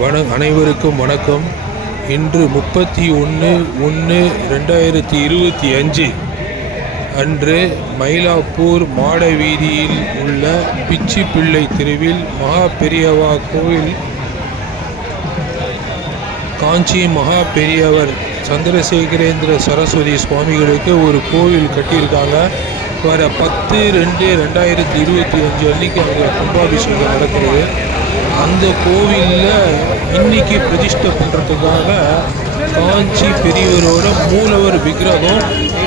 வண அனைவருக்கும் வணக்கம். இன்று முப்பத்தி ஒன்று ஒன்று ரெண்டாயிரத்தி இருபத்தி அஞ்சு அன்று மயிலாப்பூர் மாட வீதியில் உள்ள பிச்சி பிள்ளை தெருவில் மகா பெரியவா கோவில் காஞ்சி மகா பெரியவர் சந்திரசேகரேந்திர சரஸ்வதி சுவாமிகளுக்கு ஒரு கோவில் கட்டியிருக்காங்க. வர பத்து ரெண்டு ரெண்டாயிரத்தி இருபத்தி அஞ்சு அன்னைக்கு அங்கே கும்பாபிஷேகம் நடக்கிறது அந்த கோவிலில் இன்னைக்கு பிரதிஷ்டை பண்ணுறதுக்காக காஞ்சி பெரியவரோட மூலவர் விக்கிரகம்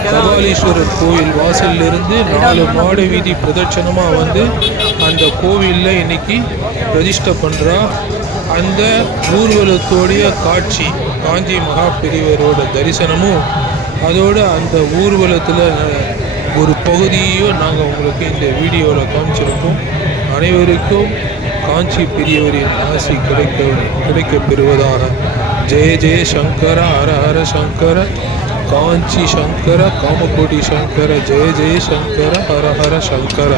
கபாலீஸ்வரர் கோவில் வாசல்லிருந்து நாலு மாடு வீதி பிரதட்சணமாக வந்து அந்த கோவிலில் இன்னைக்கு பிரதிஷ்டை பண்ணுறா அந்த ஊர்வலத்தோடைய காட்சி காஞ்சி மகா பெரியவரோட தரிசனமும் அதோடு அந்த ஊர்வலத்தில் ஒரு பகுதியையும் நாங்கள் உங்களுக்கு இந்த வீடியோவில் காமிச்சிருக்கோம். அனைவருக்கும் காஞ்சி பெரியவரின் ஆசி கிடைக்க கிடைக்கப் பெறுவதாக. ஜெய ஜெய சங்கர ஹர ஹர சங்கர காஞ்சி சங்கர காமகோடி சங்கர ஜெய ஜெய சங்கர ஹர ஹர சங்கர.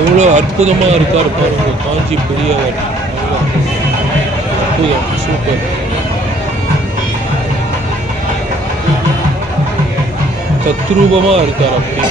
எவ்வளோ அற்புதமாக இருக்கார் பாருங்க காஞ்சி பெரியவர். அற்புதம். சூப்பர். தத்ரூபமாக இருக்கார் அப்படி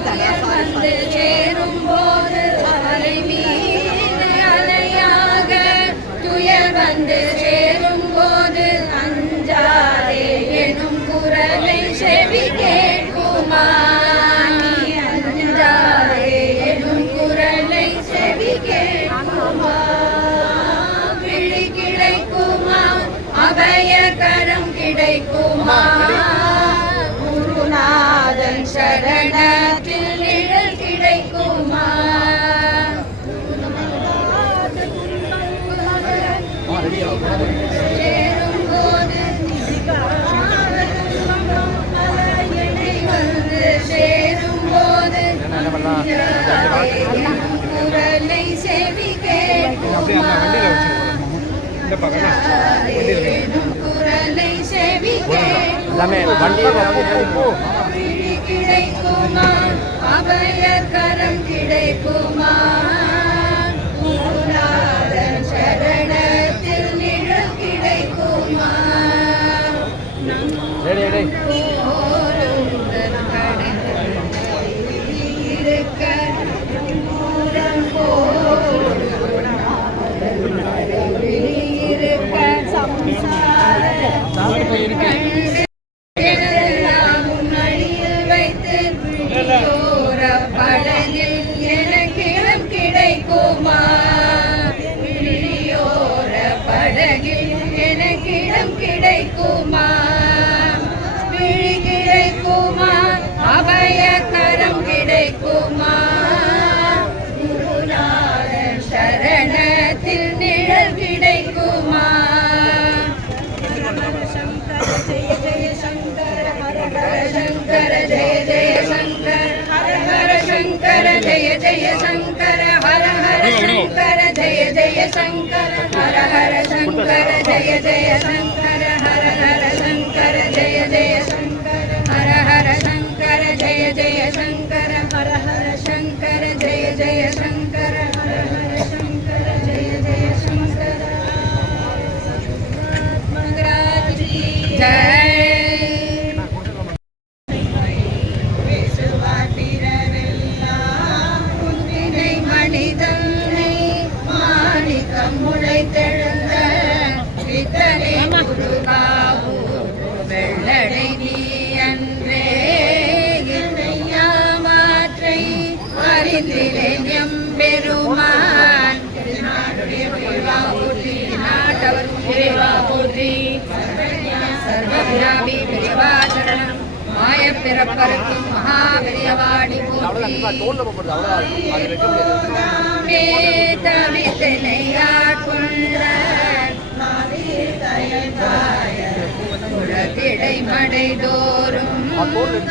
வந்து சேரும் எல்லாமே விழி கிடைக்குமா? அபய கரம் கிடைக்குமா? Thank you.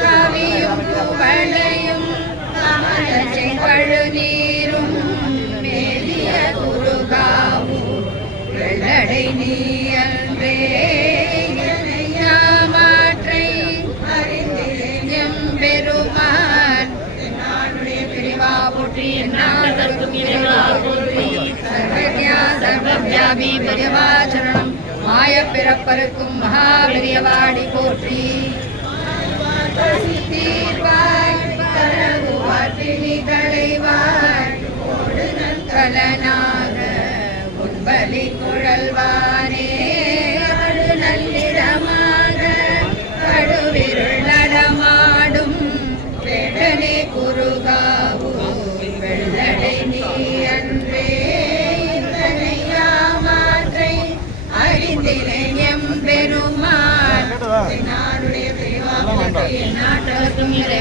காவியும் குவளையும் செங்கழு நீரும் மேலிய குருகாவும் வெள்ளடை நீ மாற்றை அறிந்தெம் பெருமான் பிரிவா சர்வவியாபி பெரியவாச்சரணம் மாய பிறப்பருக்கும் மகாபிரியவாடி போற்றி. தீர்வாய் கலனாக உன்பலி குழல்வானே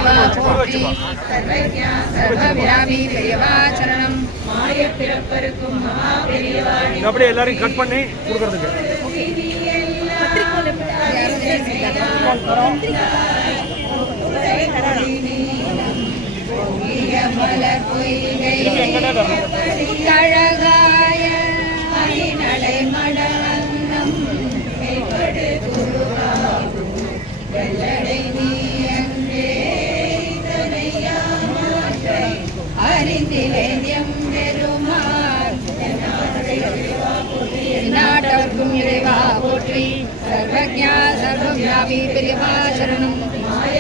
போற்றி சர்வஜா சர்வவியாபி பெரியவா சரணம் மாய பிறப்பருக்கும் மகா பெரியவாடி அப்படியே எல்லாரையும் கட் பண்ணி கொடுக்கறதுக்கு அழகாய அறிந்திலேன் எம் நாட்டவர்க்கும் இறைவா போற்றி. சர்வஜா சர்வவியாபி பெரியவா சரணம். மாய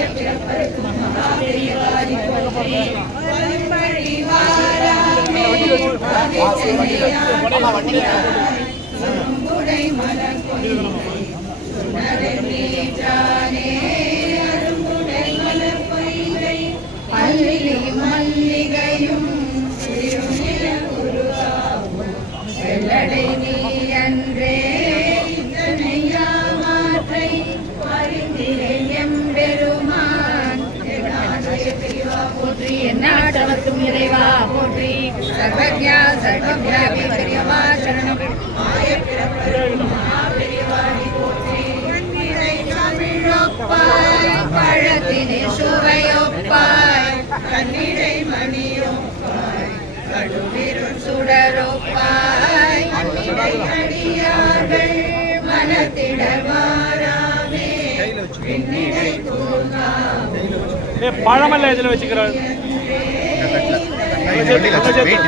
சர்வஜா சர்வவியாபி பெரியவா சரணம் தமிழொப்பாய் பழத்தினை சுவையொப்பாய் மணியொப்பாய். கடுவிருள் சுடரொப்பாய் அடியார்கள் பின்னிடை பழமெல்லாம் இதில் வச்சுக்கிறாரு வண்டியில் வச்சு வெயிட்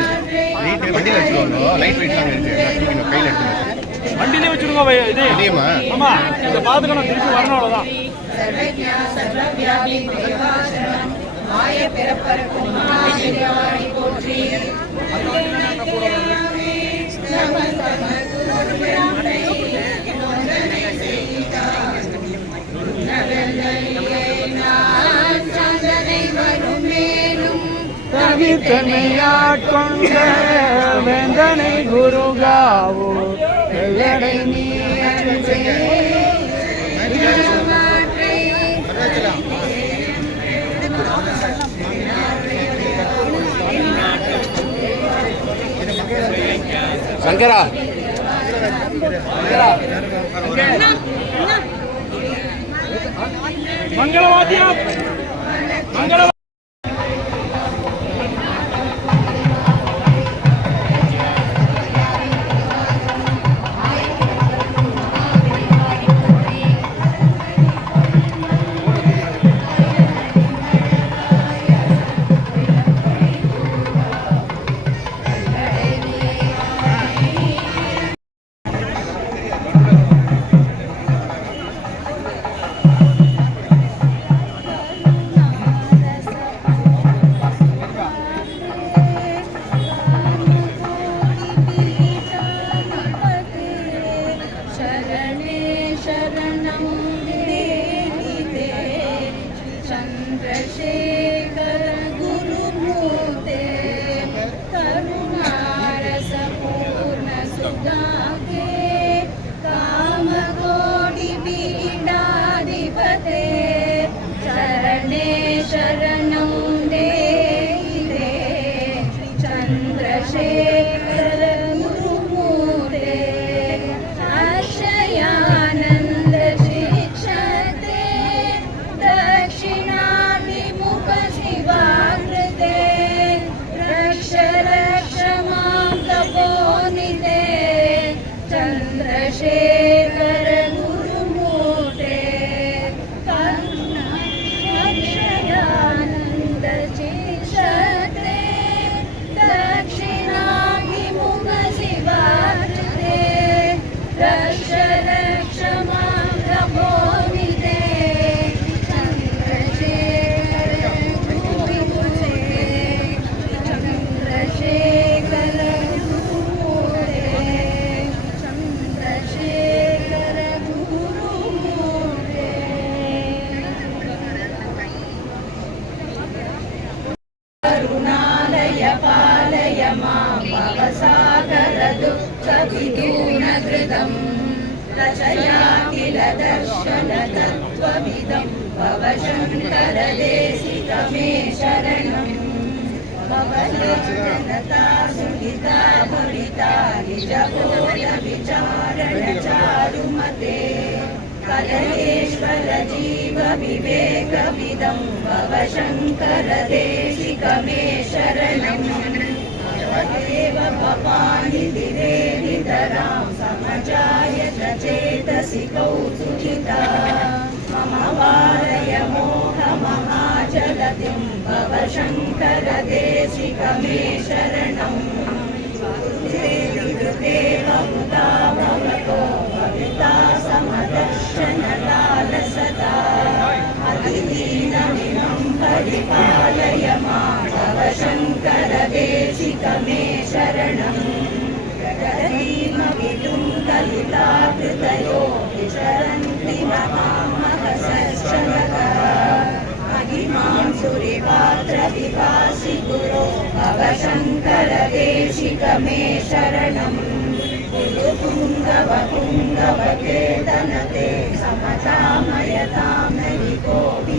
வெயிட் வண்டியில் வச்சுக்கோங்க. லைட் வெயிட் தான் இருக்கு. நான் தூக்கி கையில் எடுத்து வண்டியிலே வச்சுருங்க வை- இது. தெரியுமா ஆமா. இதை பார்த்துக்கணும் திருப்பி வரணும் அவ்வளோதான் சர்வஜா சர்வவியாபி தேவாசனம் மாய பிறப்பருக்கும் மகாபெரியவாடி போற்றி. தவித்தனையாட்கொண்ட வேந்தனை குருகாவோ வெள்ளடை நீ சங்கரா. மங்களவாத்தியம் Yeah. कलयेश्वर जीव विवेकविदं भव शङ्करदेशिकमे शरणम् देव भवानि दिवे नितरां समजायत चेतसि मम वारय मोहमहाजलतिं भव भवतो भविता परिपालय माधव गव शङ्कर देशिकमे शरणम् कलिताकृतयो शरन्ति न मामह सयग महिमां सुरेपात्र विवासि गुरो भवशङ्कर देशि गे शरणं तुङ्गवपुङ्गभगे दनते समतामयतामयि कोऽपि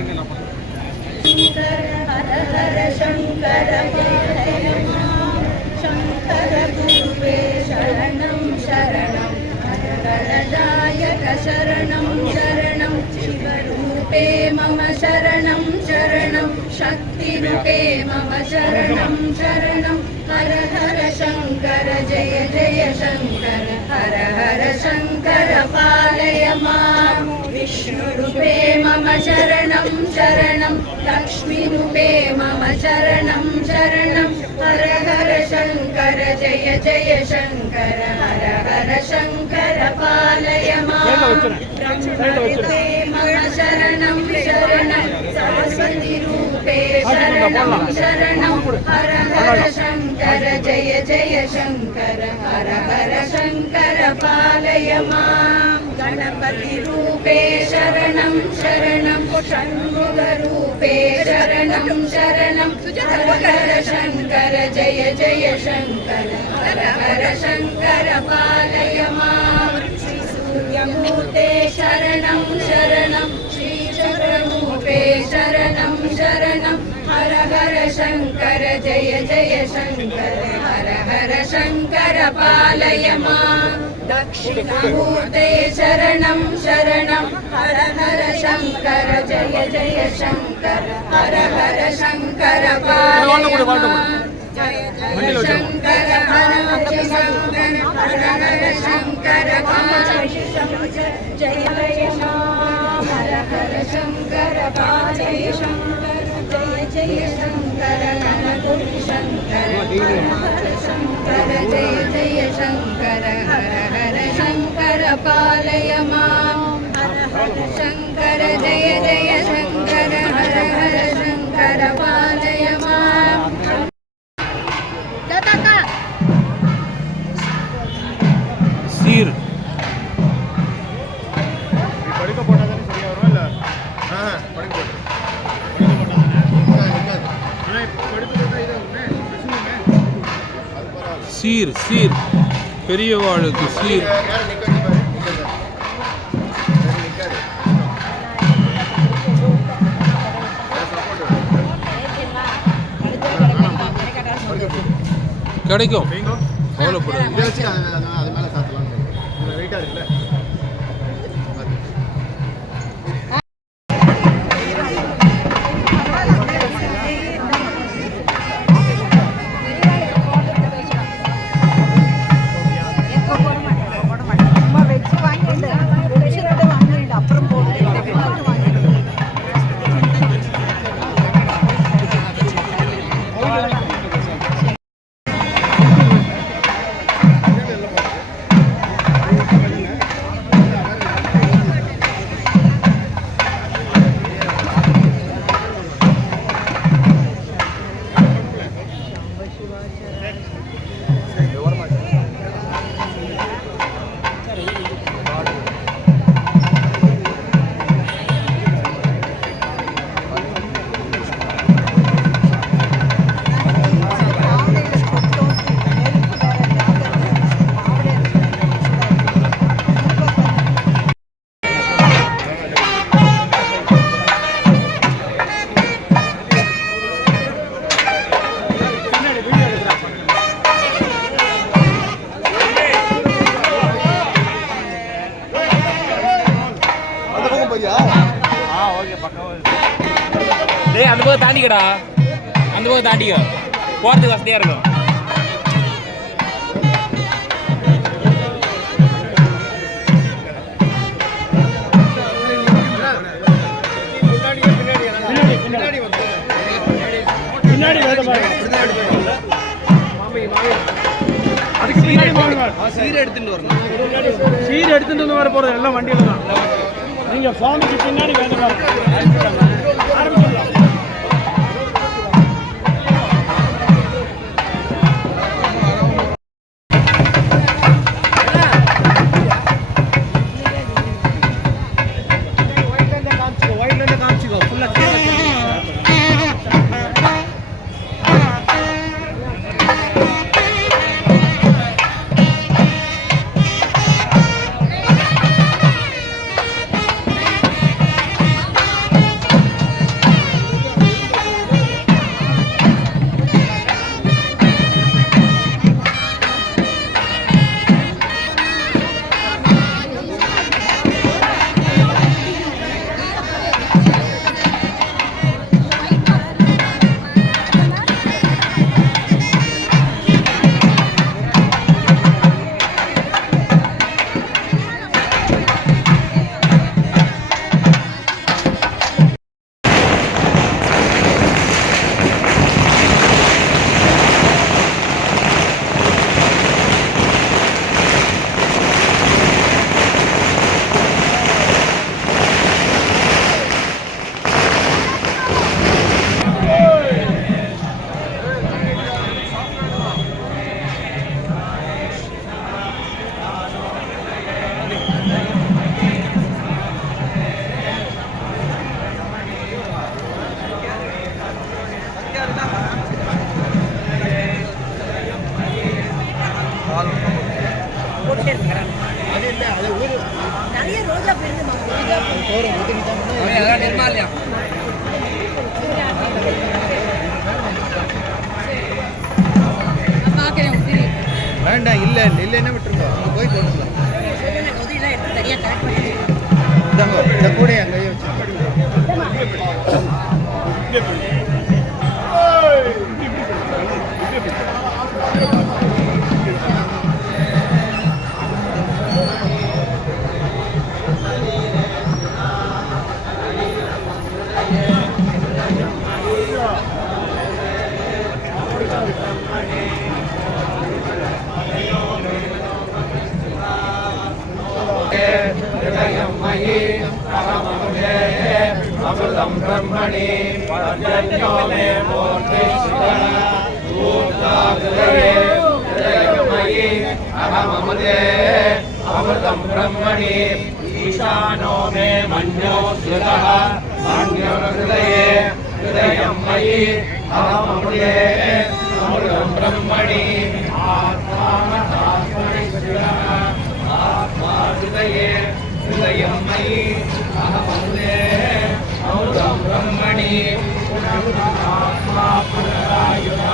शंकर शंकर शङ्कर हरदायक शरणं शरणं शिवरूपे मम शरणं शरणं शक्तिरूपे मम शरणं शरणं हर हर शङ्कर जय जय शङ्कर हर हर शङ्कर पालय मां विष्णुरूपे मम शरणं शरणं लक्ष्मीरूपे मम शरणं शरणं हर हर शङ्कर जय जय शङ्कर हर हर शङ्कर पालय சங்கர ஜய ஜய சங்கர ஹர ஹர சங்கர பாலயமா கணபதி ரூபே சரணம் சரணம் சண்முக ரூபே சரணம் சரணம் ஹர ஹர சங்கர ஜய हर शङ्कर जय जय शङ्कर हर हर शङ्कर पालय मां श्रीसूर्यमूर्ते शरणं शरणं श्रीचक्ररूपे शरणं शरणं हर हर शङ्कर जय जय शङ्कर हर हर शङ्कर पालय मां दक्षिणमूर्ते शरणं शरणं हर हर शङ्कर जय जय शङ्कर हर हर शङ्कर पालय मां जय जय हर हर शङ्कर हर शङ्कर जय जय माँ। हर हर शङ्कर पालय शङ्कर जय जय शङ्कर शङ्कर हर शङ्कर जय जय शङ्कर हर हर शङ्कर पालय माँ। हर जय जय शङ्कर हर हर शङ्कर पालय சீர் சீர். பெரியவாளுக்கு சீர். கிடைக்கும். கவலைப்படாது போகிறதுக்கு வசதியாக இருக்கும். இல்லை இல்லைன்னா விட்டுருங்க அங்க போய் போட்டு ब्रह्मणे पर्जन्यो मे मूर्ति ऊर्जाग्रहे हृदयमयि अहममुदे अमृतं ब्रह्मणे ईशानो मे मन्यो श्रुतः मान्योहृदये हृदयं मयि अहममुदे अमृतं ब्रह्मणि आत्मानतात्मनि श्रुतः आत्मा हृदये हृदयं मयि अहममुदे బ్రహ్మణి ఆత్మా పునరాయుగా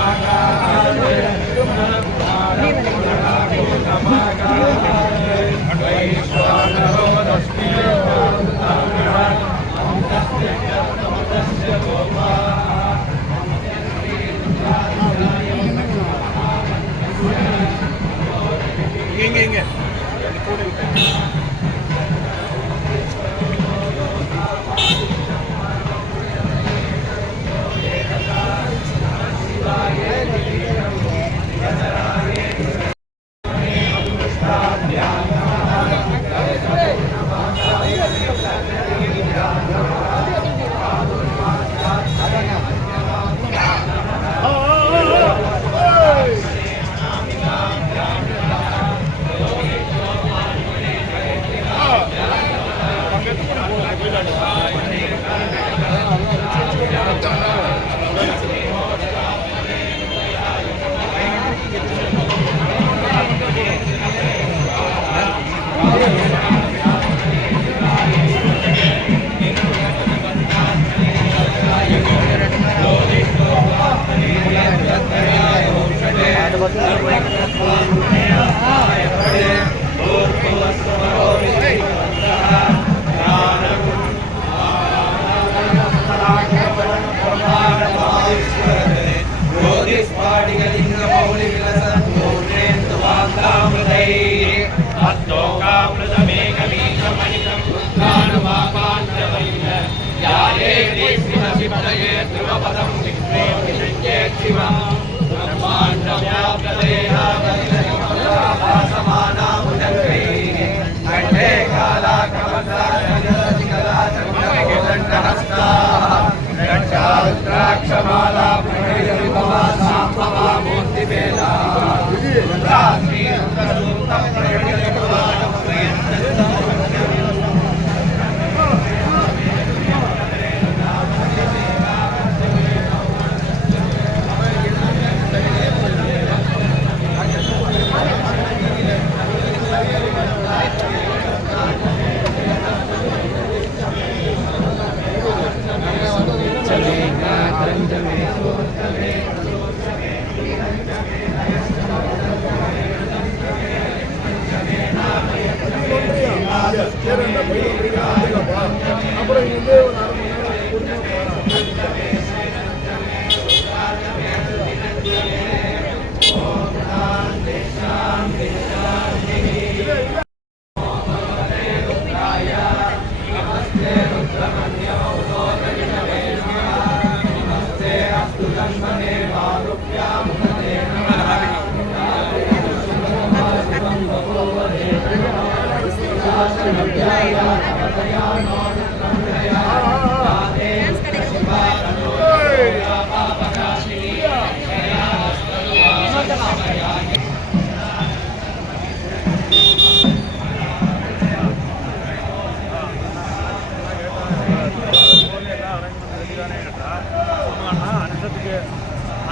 Malam.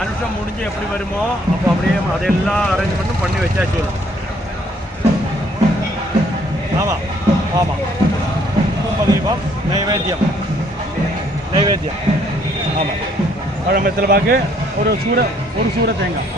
அனுஷம் முடிஞ்சு எப்படி வருமோ அப்போ அப்படியே அதெல்லாம் அரேஞ்ச்மெண்ட்டும் பண்ணி வச்சாச்சு. ஆமாம் ஆமாம் கும்பதீபம் நைவேத்தியம். நைவேத்தியம். ஆமாம் பழமத்தில் பார்க்க பாக்கு ஒரு சூட ஒரு சூட தேங்காய்.